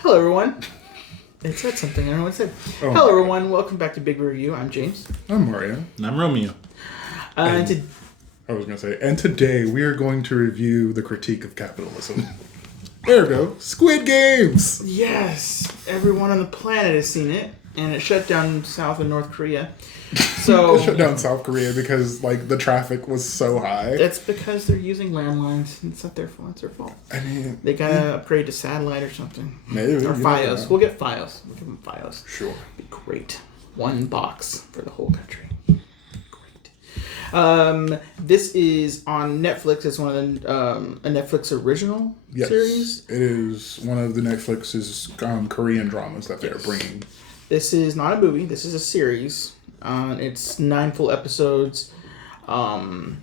Hello, everyone. It said something. I don't know what it said. Oh. Hello, everyone. Welcome back to Big Review. I'm James. I'm Mario. And I'm Romeo. And today we are going to review the critique of capitalism. Ergo, Squid Games! Yes, everyone on the planet has seen it, and it shut down South and North Korea. So It shut down South Korea because, the traffic was so high. that's because they're using landlines. It's not their fault. It's their fault. I mean... They gotta upgrade to satellite or something. Maybe. Or Fios. We'll get Fios. We'll give them Fios. Sure. Be great. One box for the whole country. This is on Netflix. It's one of the a Netflix original series. It is one of the Netflix's Korean dramas that they're bringing. This is not a movie. This is a series. It's 9 full episodes. And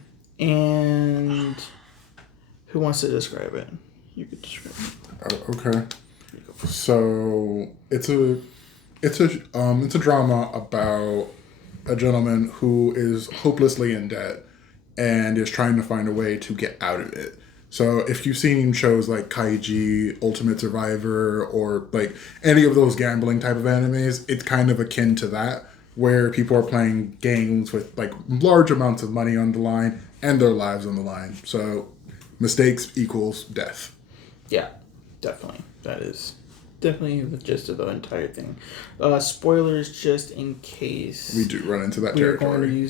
who wants to describe it? You could describe it. Okay. So it's a drama about a gentleman who is hopelessly in debt and is trying to find a way to get out of it. So if you've seen shows like Kaiji, Ultimate Survivor, or any of those gambling type of animes, it's kind of akin to that, where people are playing games with large amounts of money on the line and their lives on the line. So mistakes equals death. Yeah, definitely. That is definitely the gist of the entire thing. Spoilers just in case. We do run into that We're territory.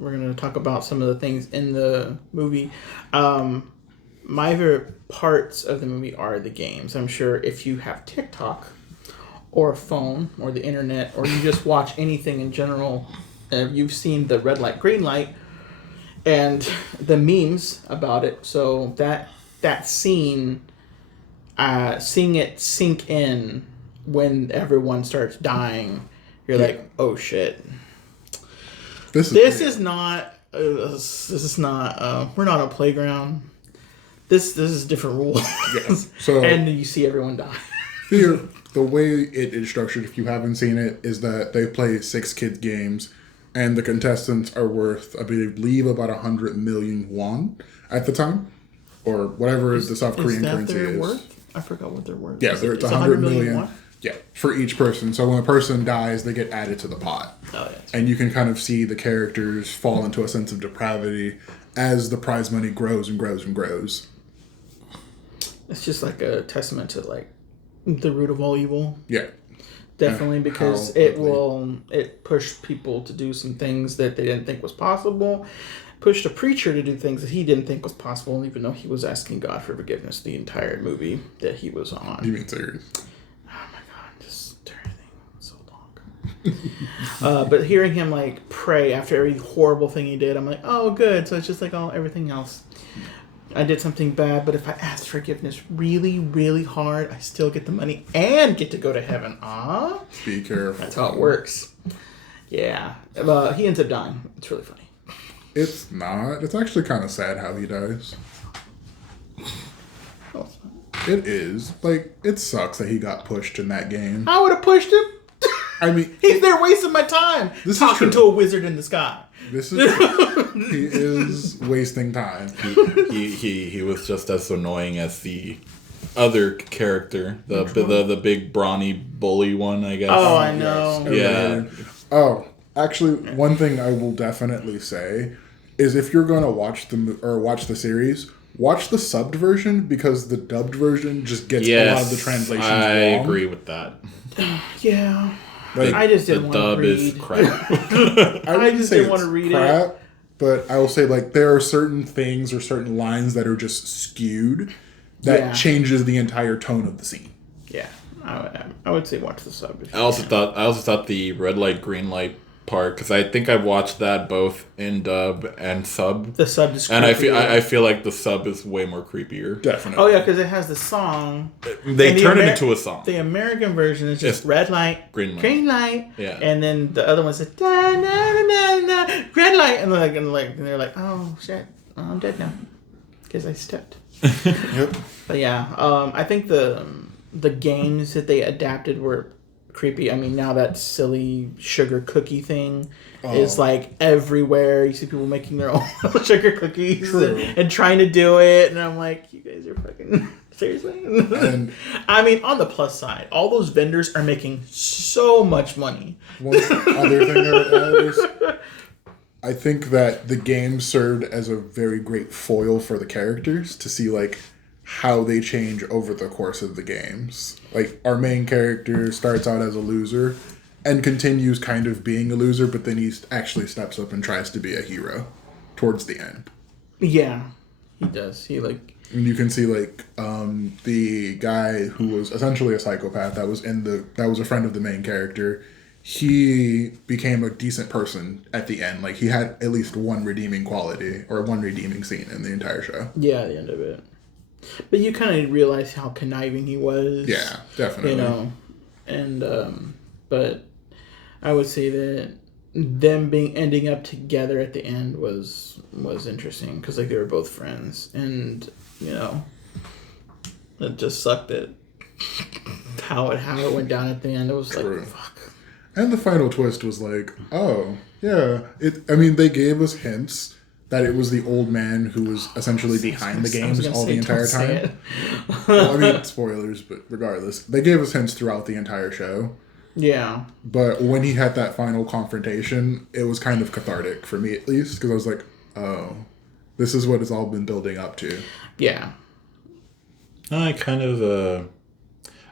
We're going to talk about some of the things in the movie. My favorite parts of the movie are the games. I'm sure if you have TikTok or a phone or the internet or you just watch anything in general, you've seen the red light, green light and the memes about it. So that scene, seeing it sink in when everyone starts dying, you're like, oh shit. This is not we're not a playground. This is different rules. Yeah. So and you see everyone die. The way it is structured, if you haven't seen it, is that they play 6 kids games, and the contestants are worth, I believe, about 100 million won at the time, or whatever the South Korean currency is. Worth? I forgot what they're worth. Yeah, it's 100 million. Yeah, for each person. So when a person dies, they get added to the pot. Oh, yeah. And you can kind of see the characters fall into a sense of depravity as the prize money grows and grows and grows. It's just like a testament to the root of all evil. Yeah. Definitely, because it pushed people to do some things that they didn't think was possible. Pushed a preacher to do things that he didn't think was possible, even though he was asking God for forgiveness the entire movie that he was on. You mean serious? Oh my God, this entire thing was so long. But hearing him pray after every horrible thing he did, I'm like, oh good. So it's just everything else. I did something bad, but if I ask forgiveness really, really hard, I still get the money and get to go to heaven. Be careful. That's how it works. Yeah. He ends up dying. It's really funny. It's not. It's actually kind of sad how he dies. Oh, It is. It sucks that he got pushed in that game. I would have pushed him. I mean... He's there wasting my time talking to a wizard in the sky. This is true. He is wasting time. He was just as annoying as the other character, the big brawny bully one, I guess. Oh, I know. Yeah. Oh, actually, one thing I will definitely say is if you're going to watch the series, watch the subbed version because the dubbed version just gets a lot of the translations wrong. I agree with that. Yeah. I just didn't want to read. The dub is crap. I just didn't want to read it. But I will say, there are certain things or certain lines that are just skewed that changes the entire tone of the scene. Yeah, I would say watch the sub. I also thought the red light, green light part, because I think I watched that both in dub and sub. The sub is creepier. And I feel like the sub is way more creepier. Definitely. Oh yeah, because it has the song. They turn it into a song. The American version is just red light, green light, yeah, and then the other one says da na na na na red light, and they're like, oh shit, I'm dead now because I stepped. Yep. But yeah, I think the games that they adapted were creepy. I mean, now that silly sugar cookie thing is like everywhere. You see people making their own sugar cookies and trying to do it, and I'm like, you guys are fucking seriously. And I mean, on the plus side, all those vendors are making so much money. One other thing I would add is, I think that the game served as a very great foil for the characters to see like how they change over the course of the games. Like, our main character starts out as a loser and continues kind of being a loser, but then he actually steps up and tries to be a hero towards the end. Yeah, he does. He like... And you can see like the guy who was essentially a psychopath that was a friend of the main character. He became a decent person at the end. Like, he had at least one redeeming quality or one redeeming scene in the entire show. Yeah, at the end of it. But you kind of realize how conniving he was. Yeah, definitely. You know, and but I would say that them ending up together at the end was interesting because like they were both friends, and you know, it just sucked that how it went down at the end. It was like, fuck. And the final twist was like, oh yeah, they gave us hints that it was the old man who was essentially behind the games all the entire time. Well, I mean, spoilers, but regardless, they gave us hints throughout the entire show. Yeah. But when he had that final confrontation, it was kind of cathartic for me, at least, because I was like, oh, this is what it's all been building up to. Yeah. I kind of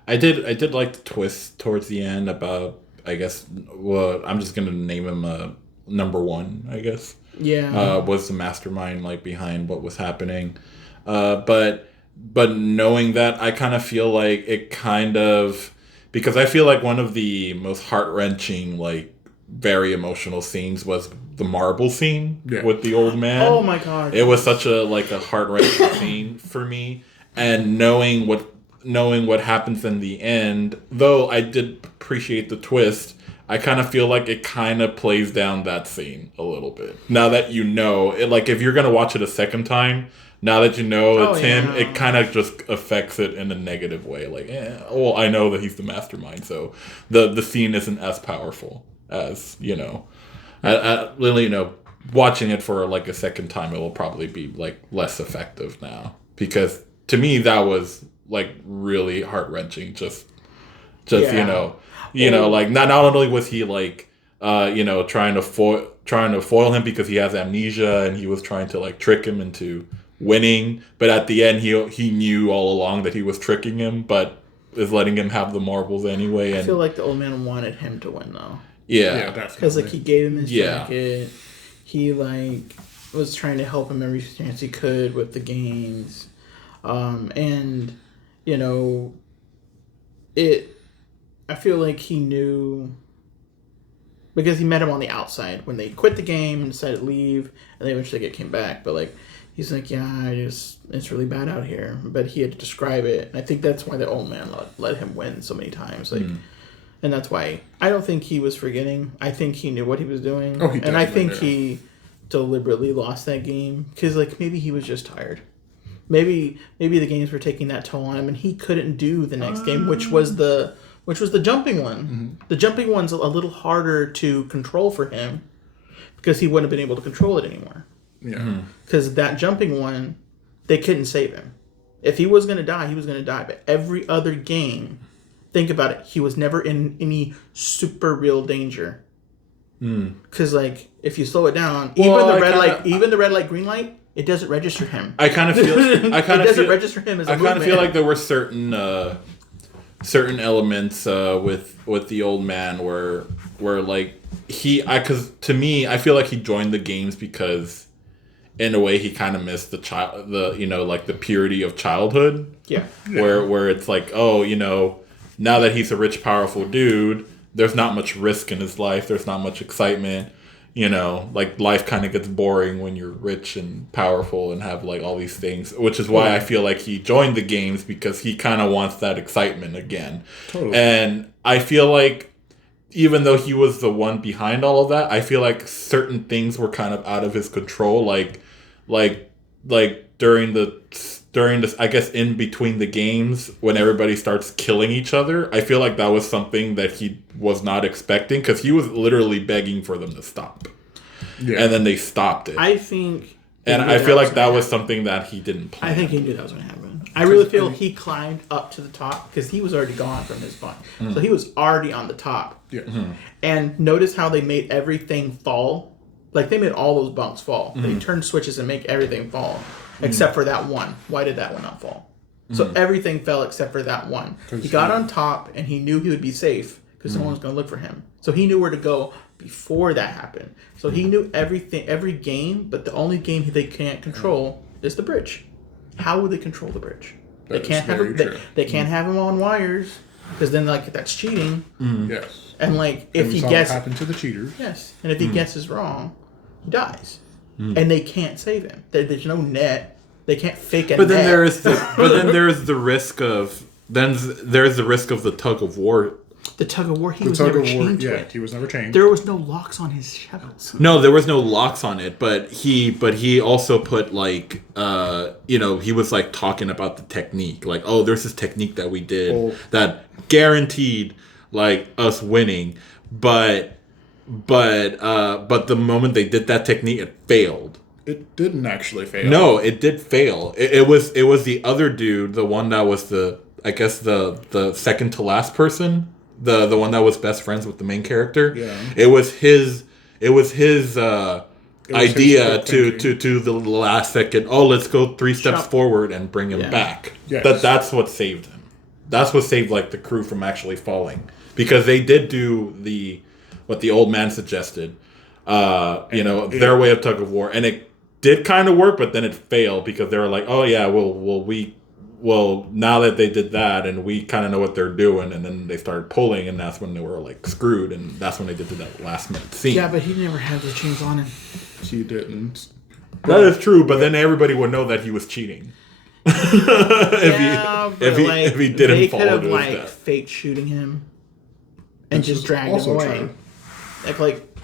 I did like the twist towards the end about, I guess, well, I'm just gonna name him number one, I guess. Yeah. Was the mastermind like behind what was happening. But knowing that, I kind of feel like it kind of, because I feel like one of the most heart-wrenching, like very emotional scenes was the marble scene with the old man. Oh my god. It was such a heart-wrenching scene for me, and knowing what happens in the end, though I did appreciate the twist, I kind of feel like it kind of plays down that scene a little bit. Now that you know, like if you're going to watch it a second time, now that you know it's him, it kind of just affects it in a negative way. Like, well, I know that he's the mastermind, so the scene isn't as powerful as, you know. I really, you know, watching it for like a second time, it will probably be like less effective now. Because to me, that was like really heart-wrenching. Just you know, like not only was he like, you know, trying to foil him because he has amnesia and he was trying to like trick him into winning, but at the end he knew all along that he was tricking him, but is letting him have the marbles anyway. And I feel like the old man wanted him to win though. Yeah, because like he gave him his jacket. He like was trying to help him every chance he could with the games, and you know, I feel like he knew because he met him on the outside when they quit the game and decided to leave, and they eventually came back. But like, he's like, yeah, it's really bad out here. But he had to describe it. And I think that's why the old man let him win so many times. Like, and that's why I don't think he was forgetting. I think he knew what he was doing. Oh, and I think he deliberately lost that game because like maybe he was just tired. Maybe the games were taking that toll on him, and he couldn't do the next game, which was the jumping one. Mm-hmm. The jumping one's a little harder to control for him because he wouldn't have been able to control it anymore. Yeah. Because that jumping one, they couldn't save him. If he was going to die, he was going to die. But every other game, think about it, he was never in any super real danger. Because like if you slow it down, even the red light, green light, it doesn't register him. I kind of feel. It doesn't register him as a movement. I kind of feel like there were certain elements with the old man where like because to me I feel like he joined the games because in a way he kind of missed the purity of childhood. Yeah. Where it's like, oh, you know, now that he's a rich, powerful dude, there's not much risk in his life. There's not much excitement. You know, like life kind of gets boring when you're rich and powerful and have like all these things, which is why I feel like he joined the games because he kind of wants that excitement again. Totally. And I feel like even though he was the one behind all of that, I feel like certain things were kind of out of his control. Like during the during this, I guess, in between the games, when everybody starts killing each other, I feel like that was something that he was not expecting, because he was literally begging for them to stop. Yeah. And then they stopped it. I think... And I feel like that was something that he didn't plan. I think he knew that was going to happen. I really feel he climbed up to the top, because he was already gone from his bunk. Mm-hmm. So he was already on the top. Yeah. Mm-hmm. And notice how they made everything fall. Like, they made all those bunks fall. Mm-hmm. They turned switches and make everything fall. Except for that one. Why did that one not fall? So everything fell except for that one. He got on top, and he knew he would be safe because someone was going to look for him. So he knew where to go before that happened. So he knew everything, every game, but the only game they can't control is the bridge. How would they control the bridge? They can't have him, they can't have him on wires, because then that's cheating. Yes. And if he guesses, happened to the cheaters. Yes. And if he guesses wrong, he dies. And they can't save him. There's no net. They can't fake a net. Then there is the risk of the tug of war. The tug of war. He was never chained to it. He was never chained. There was no locks on his shackles. No, there was no locks on it. But he also put he was talking about the technique. There's this technique that we did that guaranteed us winning, but the moment they did that technique, it failed. It didn't actually fail. No, it did fail. It was the other dude, the one that was the second to last person, the one that was best friends with the main character. Yeah. It was his idea to the last second. Oh, let's go 3 steps forward and bring him back. Yes. That's what saved him. That's what saved the crew from actually falling, because they did do what the old man suggested, their way of tug of war, and it did kind of work, but then it failed because they were like, oh yeah, now that they did that and we kind of know what they're doing, and then they started pulling, and that's when they were screwed, and that's when they did that last minute scene. Yeah, but he never had the chains on him. He didn't. That is true, but then everybody would know that he was cheating. if he didn't fall to his death. They could have fake shooting him and just dragged him away.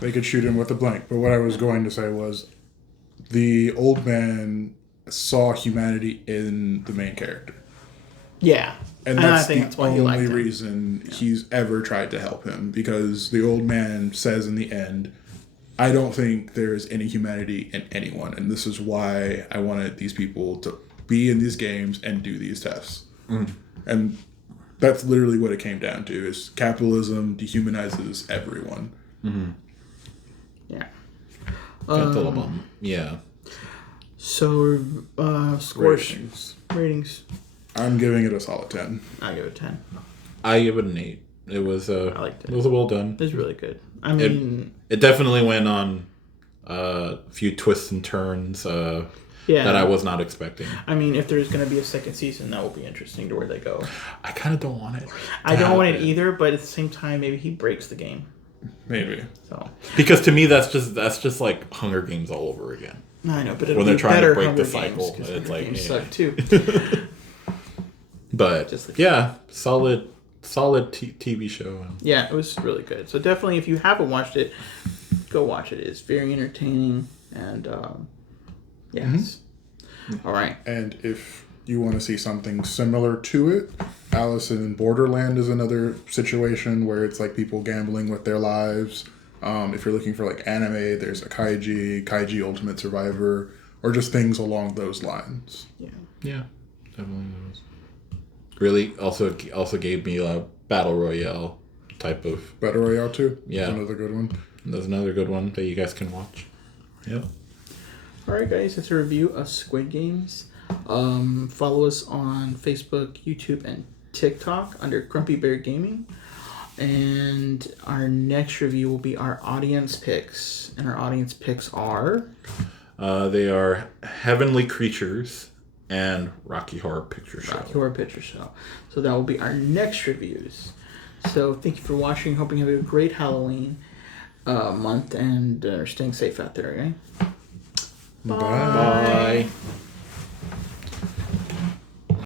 They could shoot him with a blank. But what I was going to say was, the old man saw humanity in the main character. Yeah. And that's the only reason he's ever tried to help him, because the old man says in the end, I don't think there's any humanity in anyone, and this is why I wanted these people to be in these games and do these tests. And that's literally what it came down to, is capitalism dehumanizes everyone. Yeah. Yeah. So, scores. Ratings. I'm giving it a solid 10. I give it 10. I give it an 8. It was I liked it. It was well done. It was really good. I mean, it definitely went on a few twists and turns that I was not expecting. I mean, if there's going to be a second season, that will be interesting to where they go. I kind of don't want it. I don't want it either, but at the same time, maybe he breaks the game. Maybe. So, because to me, that's just like Hunger Games all over again. I know, but when they're trying to break the cycle, it's like suck too. But solid TV show. Yeah, it was really good. So definitely, if you haven't watched it, go watch it. It's very entertaining, and yes. All right. And if you want to see something similar to it, Alice in Borderland is another situation where it's people gambling with their lives. If you're looking for anime, there's a Kaiji Ultimate Survivor, or just things along those lines. Yeah, definitely those. Really, also gave me a Battle Royale type of... Battle Royale 2? Yeah. Another good one. There's another good one that you guys can watch. Yeah. Alright guys, that's a review of Squid Games. Follow us on Facebook, YouTube, and TikTok under Grumpy Bear Gaming. And our next review will be our audience picks. And our audience picks are... they are Heavenly Creatures and Rocky Horror Picture Show. Rocky Horror Picture Show. So that will be our next reviews. So thank you for watching. Hoping you have a great Halloween month and are staying safe out there, okay? Bye. Bye.